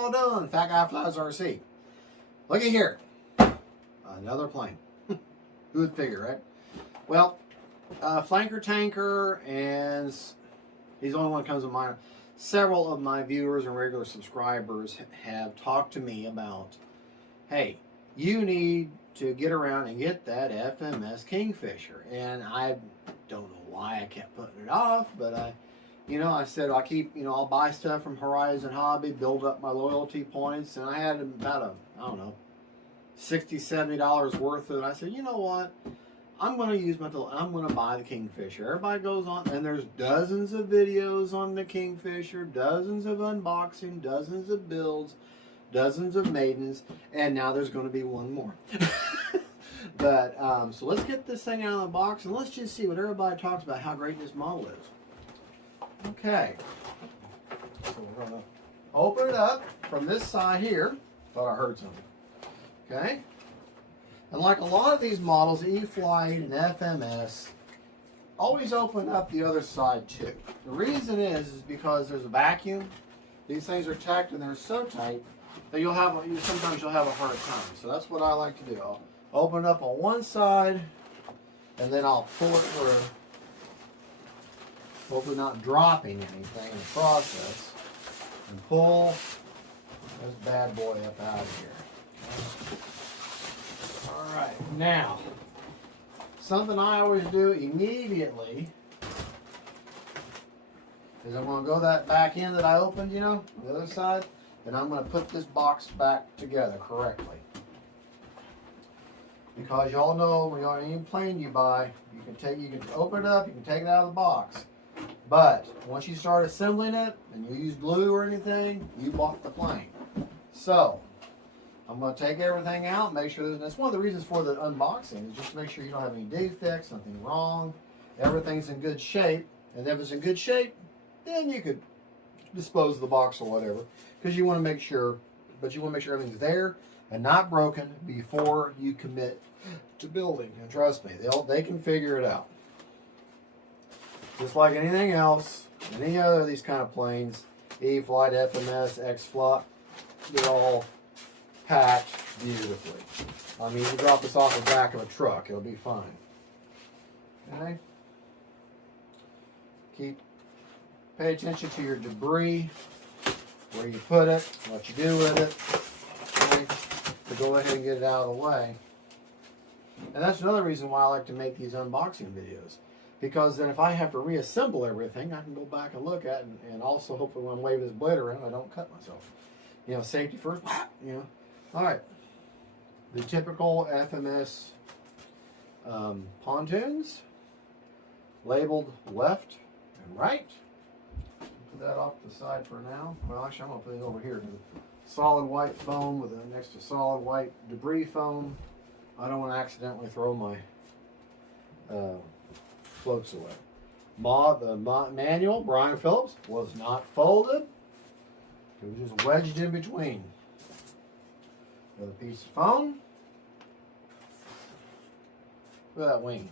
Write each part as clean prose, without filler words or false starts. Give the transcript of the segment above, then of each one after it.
y'all doing? Fat Guy Flies RC. Look at here. Another plane. Who would figure, right? Well, Flanker Tanker, and he's the only one that comes to mind. Several of my viewers and regular subscribers have talked to me about, hey, you need to get around and get that FMS Kingfisher. And I don't know why I kept putting it off, but I said I keep, I'll buy stuff from Horizon Hobby, build up my loyalty points, and I had about $60, $70 worth of it. I said, you know what? I'm going to buy the Kingfisher. Everybody goes on, and there's dozens of videos on the Kingfisher, dozens of unboxing, dozens of builds, dozens of maidens, and now there's going to be one more. But, so let's get this thing out of the box, and let's just see what everybody talks about, how great this model is. Okay. So we're going to open it up from this side here. Thought I heard something. Okay. And like a lot of these models, E-Flight and FMS, always open up the other side too. The reason is because there's a vacuum. These things are tacked and they're so tight that sometimes you'll have a hard time. So that's what I like to do. I'll open it up on one side and then I'll pull it through. Hopefully not dropping anything in the process. And pull this bad boy up out of here. Alright, now, something I always do immediately is I'm going to go that back end that I opened, the other side, and I'm going to put this box back together correctly. Because y'all know when you're on any plane you buy, you can open it up, you can take it out of the box. But once you start assembling it and you use glue or anything, you bought the plane. So I'm going to take everything out, make sure that's one of the reasons for the unboxing, is just to make sure you don't have any defects, nothing wrong, everything's in good shape. And if it's in good shape, then you could dispose of the box or whatever, because you want to make sure, everything's there and not broken before you commit to building. And trust me, they can figure it out. Just like anything else, any other of these kind of planes, E-Flight, FMS, X-Flop, they're all packed beautifully. I mean, you drop this off the back of a truck, it'll be fine. Okay? Pay attention to your debris, where you put it, what you do with it. Okay? So go ahead and get it out of the way. And that's another reason why I like to make these unboxing videos. Because then if I have to reassemble everything, I can go back and look at it, and also hopefully when I'm waving this blade around, I don't cut myself. Safety first, All right, the typical FMS pontoons, labeled left and right. Put that off to the side for now. Well, actually, I'm going to put it over here. Solid white foam with next to solid white debris foam. I don't want to accidentally throw my floats away. The manual, Brian Phillips, was not folded. It was just wedged in between. Another piece of foam. Look at that wing.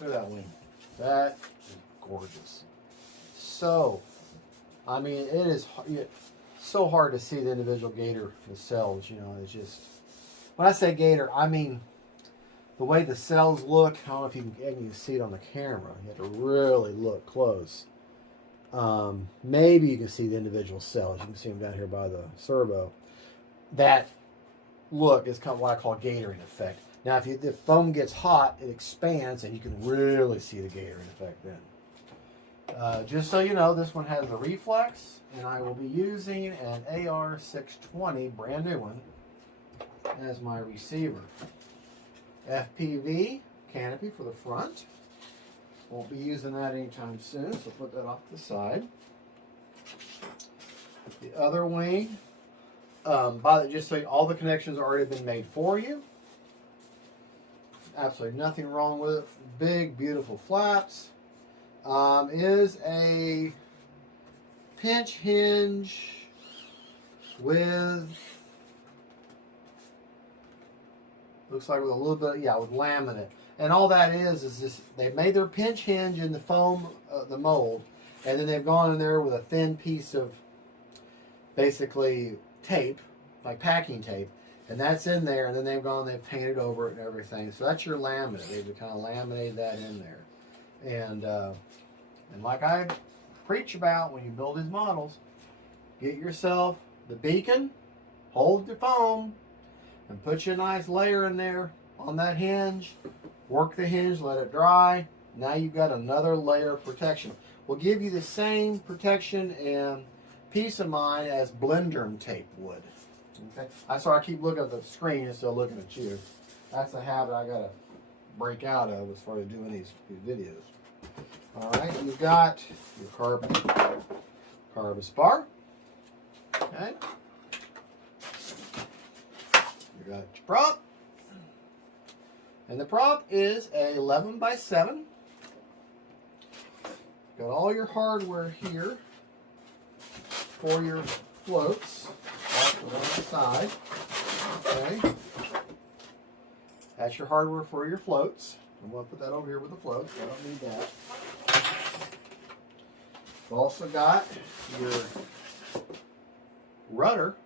Look at that wing. That is gorgeous. So, I mean, it is so hard to see the individual gator cells. It's just, when I say gator, I mean the way the cells look. I don't know if you can see it on the camera. You have to really look close. Maybe you can see the individual cells. You can see them down here by the servo. That look is kind of what I call gatoring effect. Now, if the foam gets hot, it expands, and you can really see the gatoring effect then. Just so you know, this one has a reflex, and I will be using an AR620, brand new one, as my receiver. FPV canopy for the front. Won't be using that anytime soon, so put that off to the side. The other wing, just so all the connections have already been made for you. Absolutely nothing wrong with it. Big, beautiful flaps. Is a pinch hinge with, looks like with a little bit, with laminate. And all that is this, they made their pinch hinge in the foam, the mold, and then they've gone in there with a thin piece of basically tape, like packing tape, and that's in there, and then they've painted over it and everything. So that's your laminate. They've kind of laminated that in there. And like I preach about when you build these models, get yourself the beacon, hold the foam, and put you a nice layer in there on that hinge. Work the hinge, let it dry. Now you've got another layer of protection. Will give you the same protection and peace of mind as Blenderm tape would. Okay. That's why I keep looking at the screen instead of looking at you. That's a habit I gotta break out of as far as doing these videos. All right, you've got your carbon spar. Okay. You got your prop. And the prop is a 11 by 7. Got all your hardware here for your floats off on the side. Okay. That's your hardware for your floats. I'm going to put that over here with the floats. I don't need that. You've also got your rudder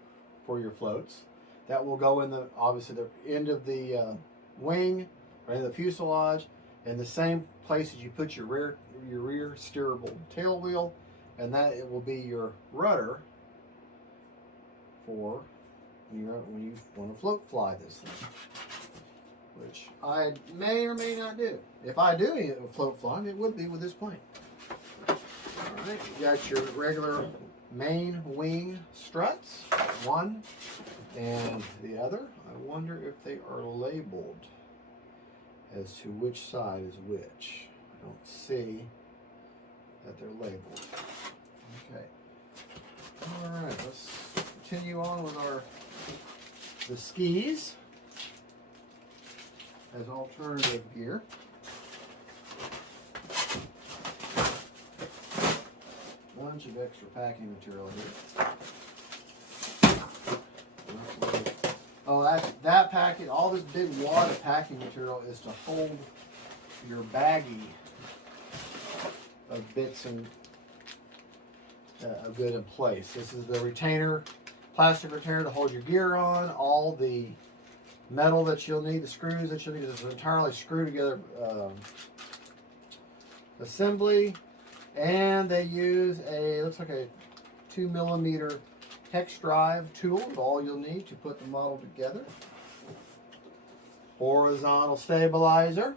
for your floats. That will go in the, obviously, the end of the wing, right in the fuselage, and the same place as you put your rear steerable tail wheel, and that it will be your rudder for when you want to float fly this thing, which I may or may not do. If I do float flying, it would be with this plane. All right, you got your regular main wing struts, one and the other. I wonder if they are labeled as to which side is which. I don't see that they're labeled. Okay. All right, let's continue on with the skis as alternative gear. Bunch of extra packing material here. Oh, that packing, all this big wad of packing material is to hold your baggie of bits and of good in place. This is the retainer, plastic retainer to hold your gear on. All the metal that you'll need, the screws that you'll need. This is an entirely screw together assembly, and they use looks like a 2mm hex drive tool, all you'll need to put the model together. Horizontal stabilizer.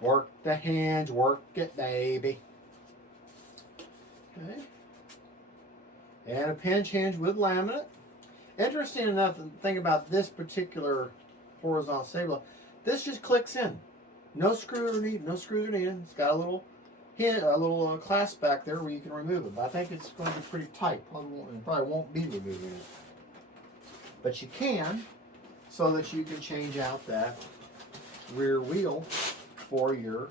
Work the hinge, work it, baby. Okay. And a pinch hinge with laminate. Interesting enough, the thing about this particular horizontal stabilizer, this just clicks in. No screws are needed. No screws are needed. It's got a little clasp back there where you can remove it, but I think it's going to be pretty tight. Probably won't be removing it, but you can, so that you can change out that rear wheel for your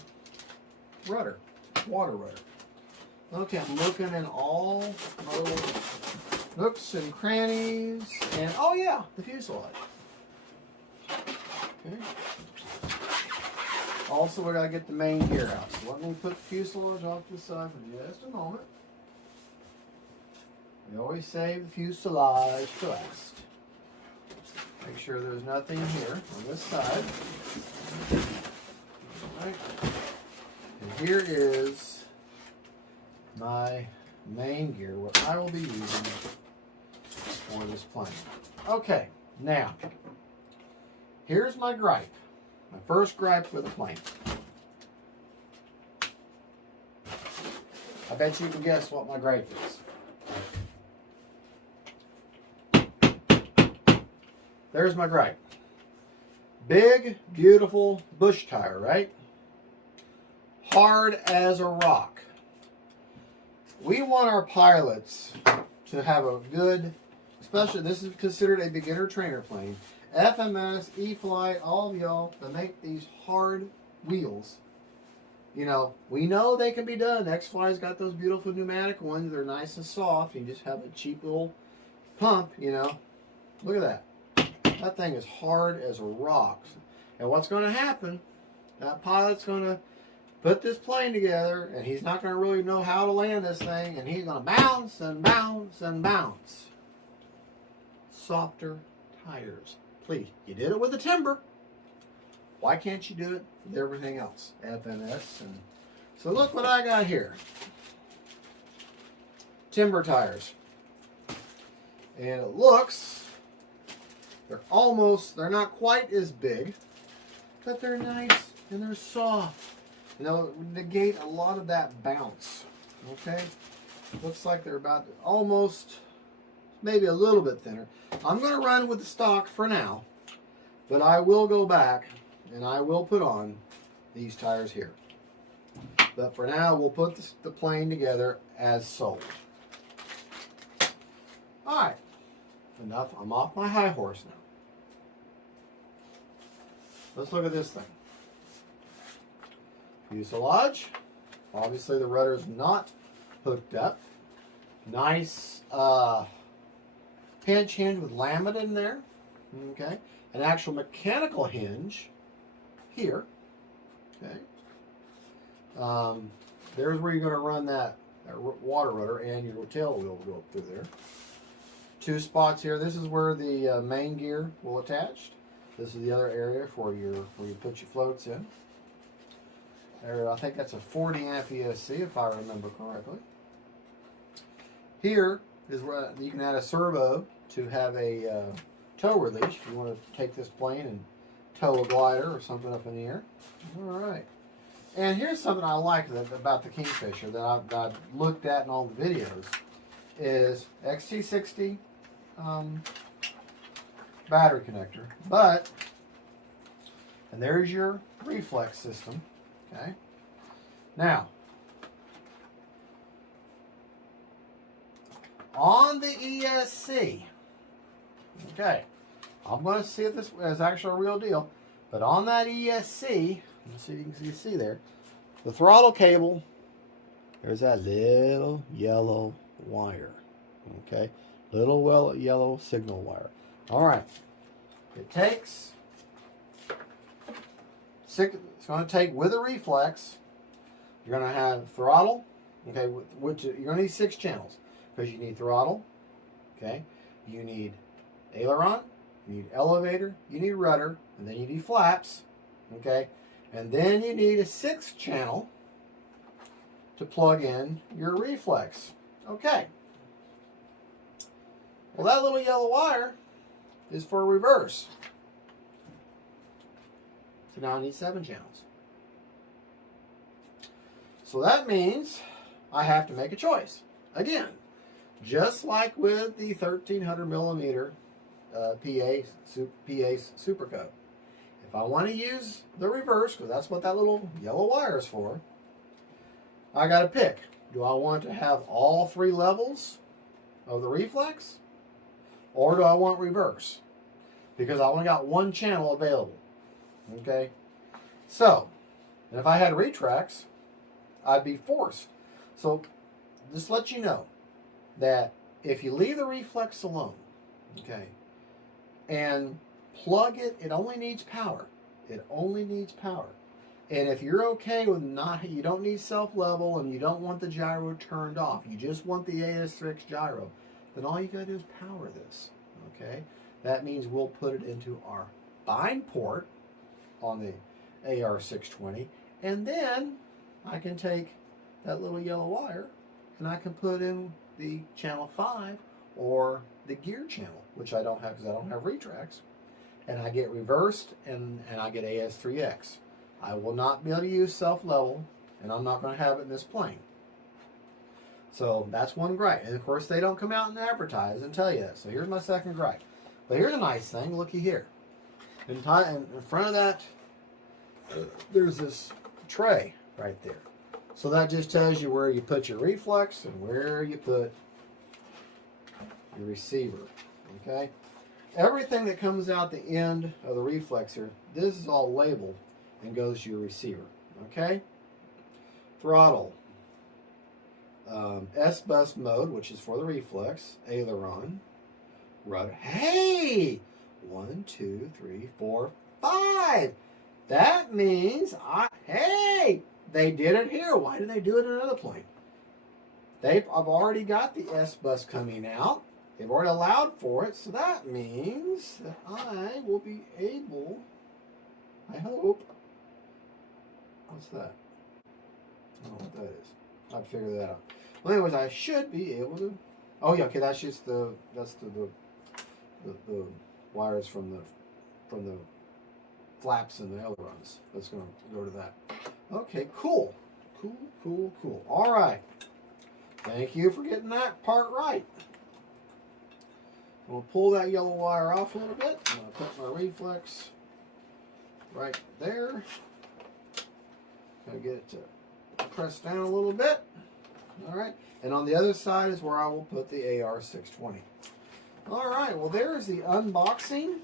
rudder, water rudder. Okay, I'm looking in all my little nooks and crannies, and oh yeah, the fuselage. Okay. Also, we gotta get the main gear out. So let me put the fuselage off to the side for just a moment. We always save the fuselage to last. Make sure there's nothing here on this side. All right. And here is my main gear, what I will be using for this plane. Okay, now, here's my gripe. My first gripe with a plane. I bet you can guess what my gripe is. There's my gripe. Big, beautiful bush tire, right? Hard as a rock. We want our pilots to have a good, especially this is considered a beginner trainer plane. FMS, E-Flight, all of y'all that make these hard wheels. You know, we know they can be done. X-Fly's got those beautiful pneumatic ones. They're nice and soft. You just have a cheap little pump, you know. Look at that. That thing is hard as a rock. And what's going to happen, that pilot's going to put this plane together, and he's not going to really know how to land this thing, and he's going to bounce and bounce and bounce. Softer tires. Please, you did it with the timber. Why can't you do it with everything else? FMS. And so look what I got here. Timber tires. And it looks, they're not quite as big, but they're nice and they're soft. And they'll negate a lot of that bounce. Okay? Looks like they're about almost, maybe a little bit thinner. I'm going to run with the stock for now, but I will go back and I will put on these tires here. But for now, we'll put the plane together as sold. All right, enough. I'm off my high horse now. Let's look at this thing. Fuselage. Obviously, the rudder is not hooked up. Nice pinch hinge with laminate in there. Okay, an actual mechanical hinge here. Okay. There's where you're going to run that water rudder, and your tail wheel will go up through there. 2 spots here. This is where the main gear will attach. This is the other area for your where you put your floats in. There, I think that's a 40 amp ESC if I remember correctly. Here is where you can add a servo to have a tow release if you want to take this plane and tow a glider or something up in the air. All right. And here's something I like about the Kingfisher that I've looked at in all the videos is XT60 battery connector. And there's your reflex system. Okay. Now, on the ESC, okay, I'm going to see if this is actually a real deal, but on that ESC, let's see if you can see there, the throttle cable, there's that little yellow wire, okay, little yellow signal wire. All right, it takes it's going to take with a reflex. You're going to have throttle, okay, which you're going to need 6 channels because you need throttle, okay, you need aileron, you need elevator, you need rudder, and then you need flaps, okay, and then you need a 6th channel to plug in your reflex. Okay. Well, that little yellow wire is for reverse. So now I need 7 channels. So that means I have to make a choice. Again, just like with the 1300 millimeter PA Super Cub. If I want to use the reverse, because that's what that little yellow wire is for, I got to pick. Do I want to have all 3 levels of the reflex? Or do I want reverse? Because I only got 1 channel available. Okay? So, and if I had retracts, I'd be forced. So, just let you know that if you leave the reflex alone, okay, and plug it, it only needs power. It only needs power. And if you're okay with you don't need self-level and you don't want the gyro turned off, you just want the AS3X gyro, then all you gotta do is power this, okay? That means we'll put it into our bind port on the AR620, and then I can take that little yellow wire and I can put in the channel 5 or the gear channel, which I don't have because I don't have retracts, and I get reversed and I get AS3X. I will not be able to use self-level, and I'm not going to have it in this plane. So that's one gripe. And of course, they don't come out and advertise and tell you that. So here's my second gripe. But here's a nice thing. Looky here. In front of that, there's this tray right there. So that just tells you where you put your reflex and where you put your receiver. Okay? Everything that comes out the end of the reflexor, this is all labeled and goes to your receiver. Okay? Throttle. S-bus mode, which is for the reflex. Aileron. Rudder. Hey! 1, 2, 3, 4, 5. That means hey! they did it here. Why did they do it in another plane? I've already got the S bus coming out. They've already allowed for it, so that means that I will be able, I hope. What's that? I don't know what that is. I'll figure that out. Well, anyways, I should be able to. Oh yeah, okay. That's just the wires from the flaps and the ailerons. That's going to go to that. Okay, cool. All right. Thank you for getting that part right. I'm going to pull that yellow wire off a little bit. I'm going to put my reflex right there. Going to get it to press down a little bit. All right. And on the other side is where I will put the AR620. All right. Well, there's the unboxing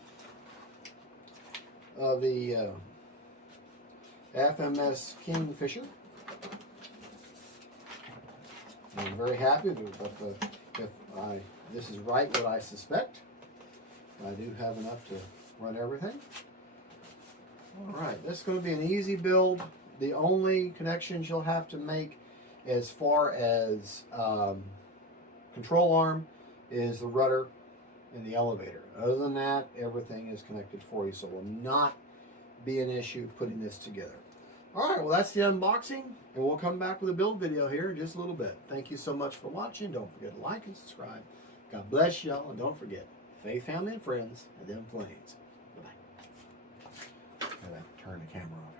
of the FMS Kingfisher. I'm very happy if this is right what I suspect. I do have enough to run everything. All right, this is going to be an easy build. The only connections you'll have to make as far as control arm is the rudder and the elevator. Other than that, everything is connected for you, so it will not be an issue putting this together. All right, well, that's the unboxing, and we'll come back with a build video here in just a little bit. Thank you so much for watching. Don't forget to like and subscribe. God bless y'all, and don't forget, faith, family, and friends, and them planes. Bye-bye. Gotta turn the camera off.